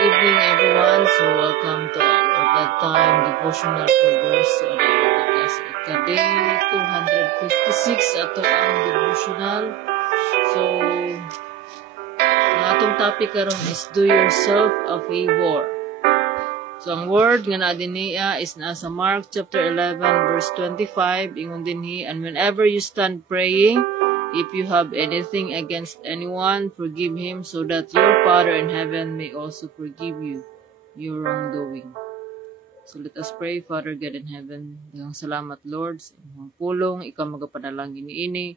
evening, everyone. So, welcome to our bedtime devotional progress. So, day 256 ato ang devotional. So, ang atong topic karon is do yourself a favor. So, ang word nga na din niya is nasa Mark chapter 11 verse 25. Ingon din hi, and whenever you stand praying, if you have anything against anyone, forgive him, so that your Father in heaven may also forgive you your wrongdoing. So let us pray. Father God in heaven, daghang salamat Lord sa imong pulong, ikaw magapanalangin niini,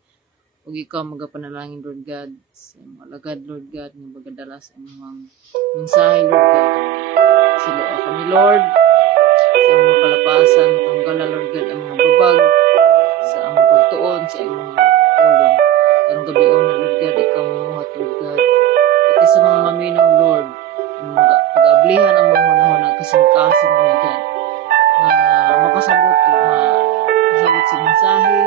ug ikaw magapanalangin Lord God sa imong alagad Lord God nga magadala sa imong mensahe Lord God. Siloa kami Lord sa imong kalapasan, tanggala Lord God ang mga babag sa among pagtuon sa imong pulong. Karong gabi na Lord God, ikaw mamuhat Lord God. Iti sa mga maminong Lord, pag-ablihan ang mga hunahon kasing-kasing Lord God, na makasabot at makasabot sa mensahe,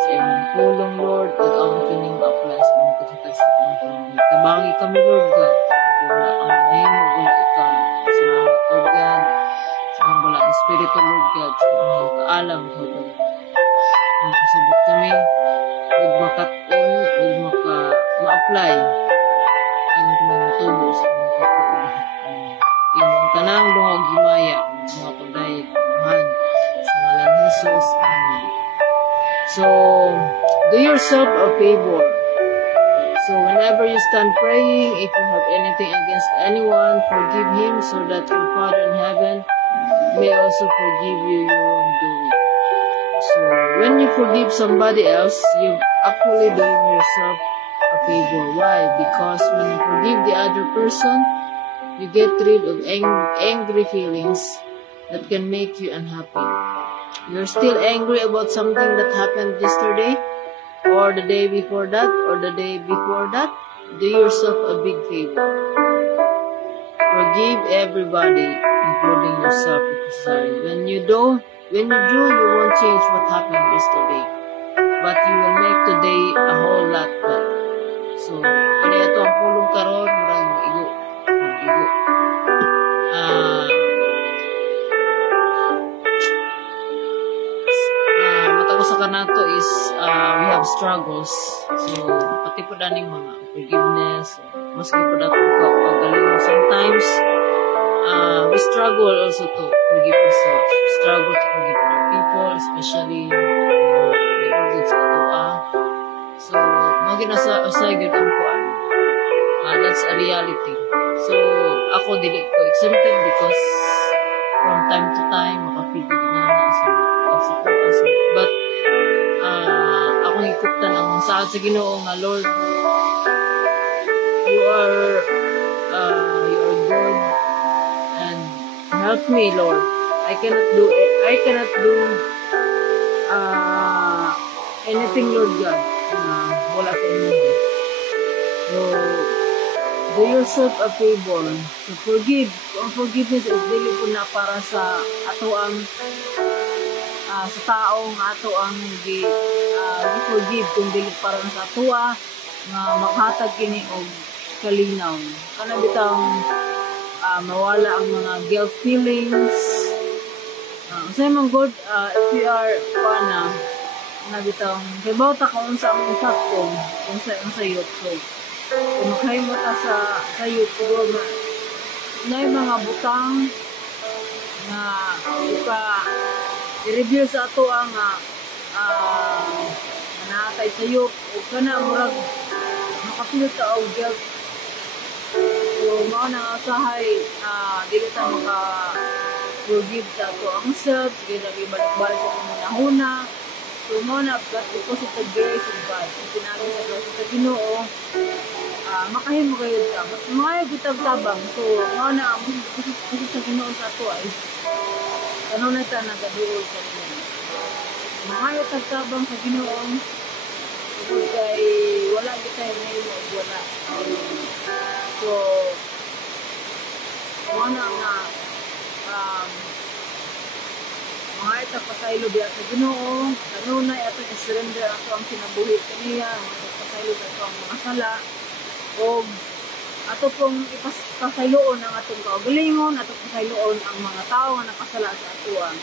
sa imong pulong Lord, at ang kining ma-apply sa imong kasitag sa imong pulong. Tabangi kami Lord God, kung wala kang mahimo, wala ikaw. Salamat Lord God, sa imong balang Espiritu Lord God, sa imong kaalam Lord God. Makasabot kami, huwag makaton, huwag ma-apply ang kumatubo sa mga pagpuulit. Imong tanang luhog himaya, mga pagdayag, mahal, sa ngalan ni Jesus. Amen. So, do yourself a favor. So, whenever you stand praying, if you have anything against anyone, forgive him, so that your Father in heaven may also forgive you your wrongdoing. So, when you forgive somebody else, you're actually doing yourself a favor. Why? Because when you forgive the other person, you get rid of angry feelings that can make you unhappy. You're still angry about something that happened yesterday, or the day before that, or the day before that. Do yourself a big favor. Forgive everybody, including yourself if necessary. When you do, you won't change what happened yesterday, but you will make today a whole lot better. So, kaya ito ang pulong karon, murang igo. Matapos sa kanato is, we have struggles. So, pati po daning mga forgiveness, maski po dapat pagaling. Sometimes, we struggle also to forgive ourselves. We struggle to forgive other people, especially sa atua. So, maginasay good ang kuan. That's a reality. So, ako dili ko exempted because from time to time makafeel ko na sa consequences. But akong ikuptan ang saad sa Ginoo nga Lord, you are good. Help me, Lord. I cannot do anything, Lord God. Wala sa inyo. So, do yourself a favor. So, forgive. Ang forgiveness is dili po na para sa ato ang sa taong ato ang forgive, kung dili para sa ato nga makhatag kini og kalinaw. Kana bitang mawala ang mga guilt feelings. Sa imong good, if you are nabitang kibawta ka unsa ang sakto unsa ang sayop. So, kung makahimo ta sa sayop, siguro na mga butang na i-review sa ato ang nakakay sayop o kana murag makapilot ta og guilt. So, mao na usahay, dili ta maka-forgive sa ato ang self, sige nag-ibalik-balik sa mga nahuna. So, mao na, because of the grace of God, so, tinagin sa grace sa Ginoo, makahimo kayo ta. But mga gitab-tabang, so, mao na, ang kasi sa Ginoo sa ato ay, ano na ta nagaduol sa Ginoo. Mga gitab-tabang sa Ginoo, kay wala kita yung nahimo o wala. So, muna nga, mga itang pasaylo biya sa Ginoo, kanunay ato i-surrender ato ang kinabuhi kaniya, mga itang pasaylo ato ang mga sala, o ato pong ipasayloon ang atong kaugalingon, ato pasayloon ang mga tao nga nakasala sa atuan.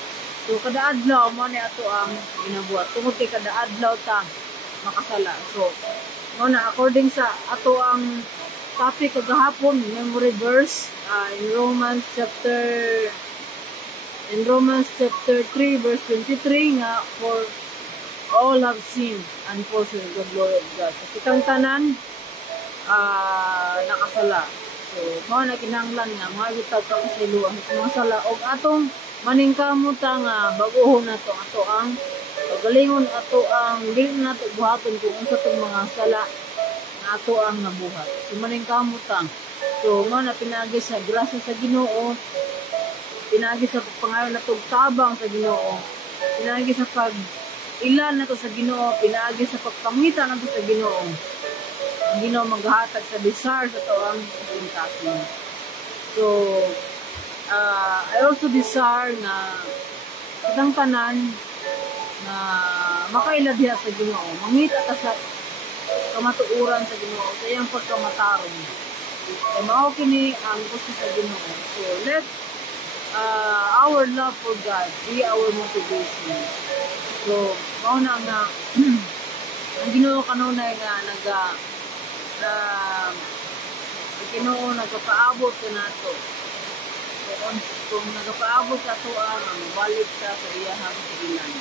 So kada adlaw mo ni ato ang ginabuhat. Tungod kay kada adlaw ta makasala. So mo na according sa ato ang topic kagahapon, memory verse in Romans chapter 3 verse 23 nga, for all have sinned and fall short of the glory of God. So kitang tanan nakasala. So mao na kinahanglan nga mga bitaw ka sa iluwa mga sala og atong maningkamuta nga baguhon nato ato ang pagalingon, ato ang dili nato buhaton kung unsa tong mga sala na ato ang nabuhat. So maningkamuta. So mao na pinagi sa grasya sa Ginoo, pinagi sa pangayo natong tabang sa Ginoo, pinagi sa pag-ilan nato sa Ginoo, pinagi sa pagpangita nato sa Ginoo. Ang Ginoo maghatag sa desire sa toang kasintasin. So I also desire na kitang tanan na makailabya sa Ginoo, mangita ta sa kamatuuran sa Ginoo, sa iyang pagkamatarong. Kaya mao kini ang gusto sa Ginoo. So let our love for God be our motivation. So mao na nga ang Ginoo kanunay nga Ginoo nagapaabot ka nato. So kung nagapaabot sa ato ang balik ka sa iyahang sigilan.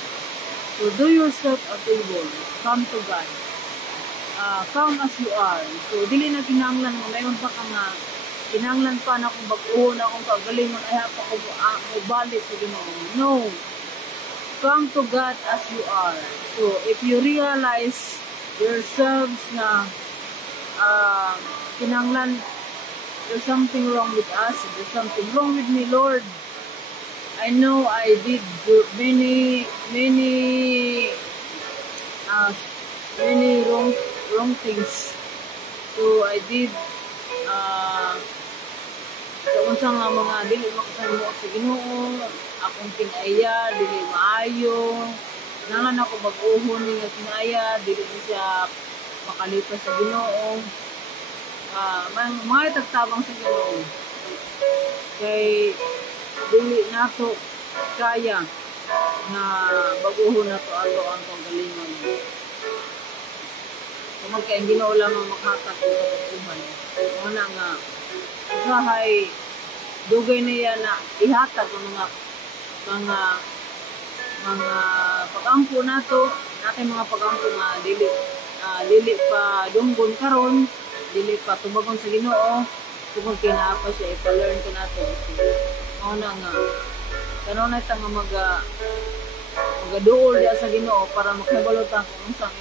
So do yourself a favor, come to God. Come as you are. So dili na kinahanglan nga mayon pa ka nga kinahanglan pa na kung bag-o na kung kagalingon ay pa ko balik sa Ginoo. No. Come to God as you are. So if you realize yourselves na kinahanglan there's something wrong with us, there's something wrong with me, Lord. I know I did many wrong things. So I did sa unsa nga mga dili makasamo sa Ginoo, akong kinaya dili maayo, nangan ako bag-uhon ni nga kinaya dili siya makalipas sa Ginoo. Mga tagtabang sa Ginoo. Kay dili nato kaya na baguhon nato ato ang kagalingon. Kung kay Ginoo lamang makhatag sa katuhan. Una nga usahay dugay niya na ihatag ang mga pagampo nato, natin mga pagampo nga dili pa dunggon karon, dili pa tubagon sa Ginoo, tungod kay naa pa siya ipa-learn ko nato. Una nga kanunay ta nga magaduol diya sa Ginoo para makahibalo ta kung unsang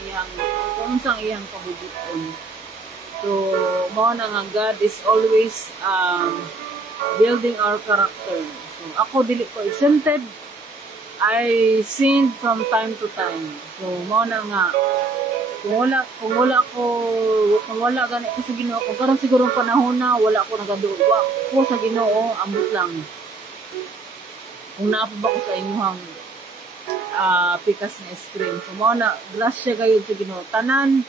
iyang kabubuton. So mao na nga God is always building our character. So ako dili ko exempted. I sinned from time to time. So mao na nga kung wala gani ko sa Ginoo, kung karon siguro panahon na wala ko nagaduol ko sa Ginoo, ambot lang. Kung naapa ba ko sa inyong pikas na screen. So mao na grasya gayud sa Ginoo. Tanan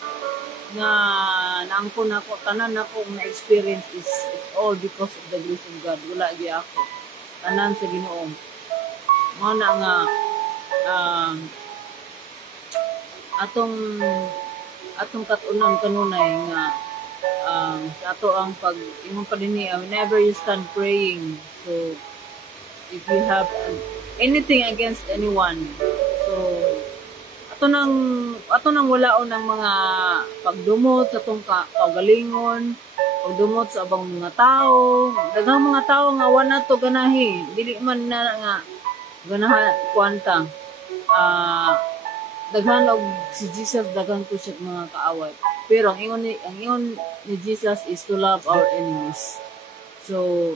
nga naangkon ako, tanan ako na experience is it's all because of the grace of God. Wala gyud ako. Tanan sa Ginoo. Mao na nga atong katunang kanunay nga sa ato ang imong padini whenever you stand praying. So if you have anything against anyone, so ato nang walaon ng mga pagdumot sa tong kaugalingon, pagdumot sa abang mga tao, daghang mga tao nga wala to ganahi, dili man na nga ganahan kwanta. Daghan og si Jesus, daghan ko siya mga kaaway. Pero ang ingon ni Jesus is to love our enemies. So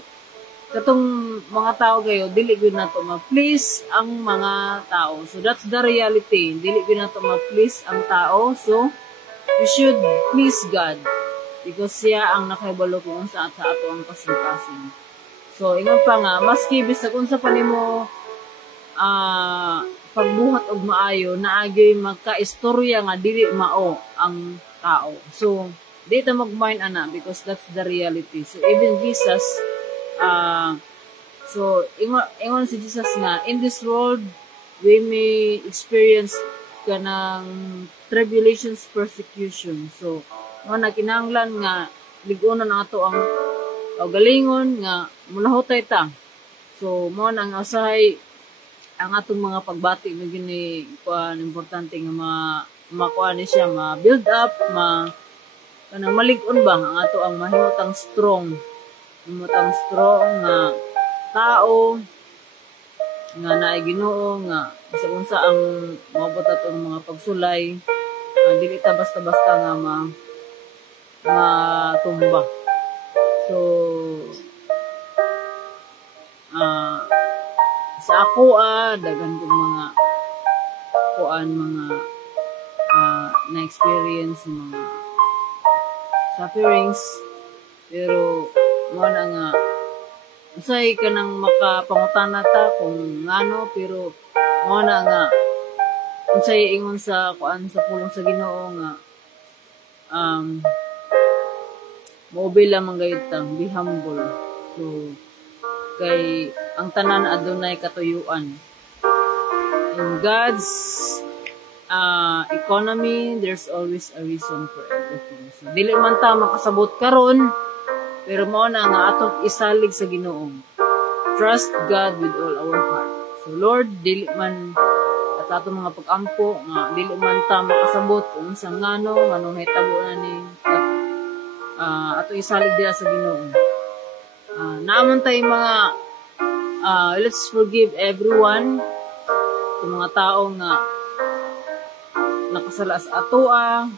katong mga tao kayo, dili gyud nato ma-please ang mga tao. So that's the reality. Dili gyud nato ma-please ang tao. So we should please God because siya ang nakahibalo kung unsa sa ato ang kasing-kasing. So ingon pa nga, maski bisag unsa pa nimo pagbuhat og maayo, naagay magkaistorya nga dili mao ang tao. So di ta mag-mind ana because that's the reality. So even Jesus, so ingon si Jesus nga, in this world we may experience kanang tribulations, persecution. So mo na kinahanglan nga lig-unon ato ang galingon nga mulahutay ta. So mo nang usahay ang atong mga pagbati mo gini kuan importante nga makuha ni siya, ma-build up, kanang malig-on ba ang ato ang mahimutang strong nga tao nga naay Ginoo nga unsa ang maabot atong mga pagsulay, dili ta basta-basta nga matumba. So sa ako dagan kong mga na-experience mga sufferings, pero mo na nga usay ka nang makapangutana ta kung ngano, pero mo na nga unsay ingon sa sa pulong sa Ginoo nga maobe lamang gayud ta, be humble. So kay ang tanan adunay katuyuan. In God's economy, there's always a reason for everything. So dili man ta makasabot karon, pero mao na nga atong isalig sa Ginoo. Trust God with all our heart. So Lord, dili man at atong mga pag-ampo nga dili man ta makasabot kung sa nganong hitabo na ni ato isalig diha sa Ginoo. Naamon tayo mga let's forgive everyone, yung mga tao nga nakasala sa atoa,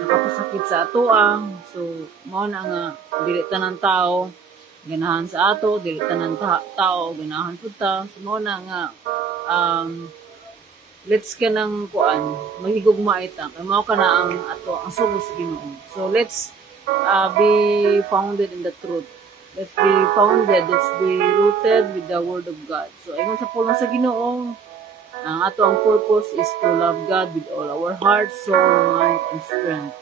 nakapasakit sa atoa. So mao na nga dili tanan tao ganahan sa ato, dili tanan tao ganahan pud ta. So mao na nga let's kanang kuan mahigugma ita kay mao kana ang ato ang sugod sa Ginoo. So let's be founded in the truth. Let's be founded, let's be rooted with the Word of God. So, ayun sa pulong sa Ginoo, ang ato ang purpose is to love God with all our heart, soul, mind, and strength.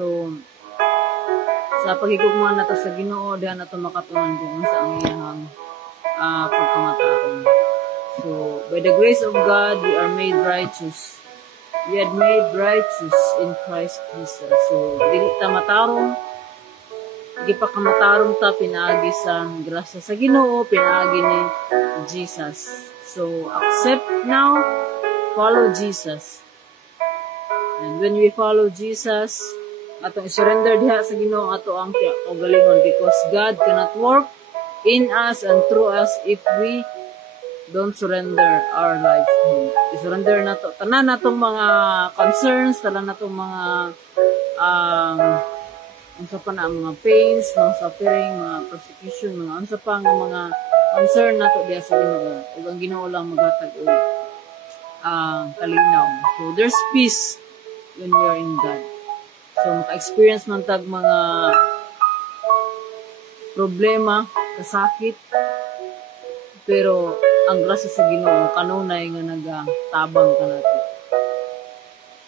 So, sa paghigugma nato sa Ginoo, dihan nato makatunan kung sa ang iyang pagkamataron. So, by the grace of God, we are made righteous. We are made righteous in Christ Jesus. So, dili ta matarong, gipakamatarong ta pinaagi sa grasya sa Ginoo, pinaagi ni Jesus. So accept now, follow Jesus. And when we follow Jesus, atong surrender diha sa Ginoo ato ang kaugalingon, because God cannot work in us and through us if we don't surrender our lives to Him. I-surrender na to tanan natong mga concerns, tanan natong mga unsa pa na mga pains, mga suffering, mga persecution, mga unsa pa nga mga concern nato diha sa Ginoo. Ug ang Ginoo lang maghatag og kalinaw. So there's peace when we are in God. So maka-experience man tag mga problema, kasakit, pero ang grasya sa Ginoo kanunay nga nagatabang kanato.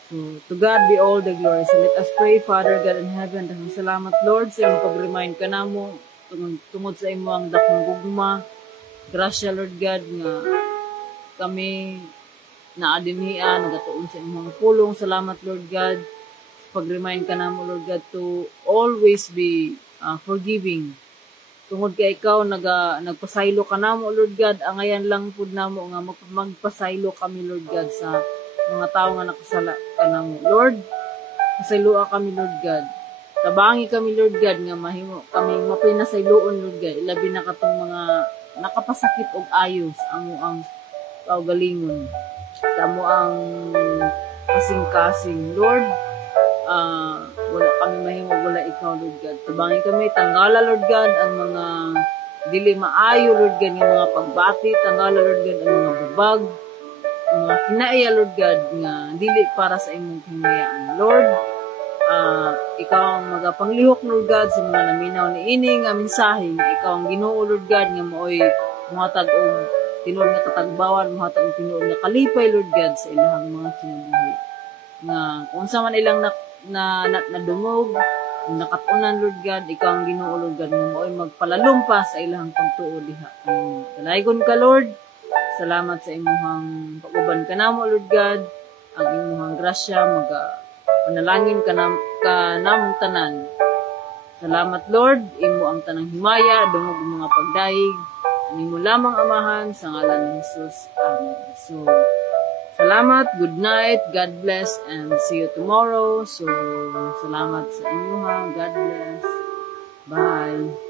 So, to God be all the glory. So, let us pray. Father God in heaven, daghang salamat, Lord, sa imong pag-remind ka namo tungod sa imong dakong gugma. Grasya, Lord God, nga kami naadinhian, nagatuon sa imong pulong. Salamat, Lord God, sa pag-remind ka namo, Lord God, to always be forgiving. Tungod kay ikaw, nagpasaylo ka namo, Lord God, angayan lang pud namo nga magpasaylo kami, Lord God, sa mga tao nga nakasala ka namo. Lord, pasayloa kami, Lord God. Tabangi kami, Lord God, nga mahimo kami mapinasayloon, Lord God. Ilabi na katong mga nakapasakit og ayos amo ang kaugalingon. Sa amo ang kasing-kasing. Lord, wala kami mahimo, wala ikaw, Lord God. Tabangi kami, tanggala, Lord God, ang mga dili maayo, Lord God, ng mga pagbati. Tanggala, Lord God, ang mga babag, mga kinaiya, Lord God, nga dili para sa imong hinayaan. Lord, ikaw ang magapanglihok, Lord God, sa mga naminaw ni ini nga mensahe. Ikaw ang Ginoo, Lord God, nga mooy muhatag og tinuod nga katagbawan, muhatag og tinuod nga kalipay, Lord God, sa ilahang mga kinabuhi. Nga kung sa man ilang nadungog, nakatunan, Lord God, ikaw ang Ginoo, Lord God, mo ay magpalalumpa sa ilang pagtuo diha. Dalaygon ka, Lord. Salamat sa imuhang pag-uban ka namo, Lord God, ang imuhang grasya, panalangin ka namong tanan. Salamat, Lord, imo ang tanang himaya, dungog ang mga pagdaig, imo lamang amahan, sa ngalan ni Jesus. Amen. So, salamat, good night, God bless, and see you tomorrow. So, salamat sa inyo ha, God bless. Bye.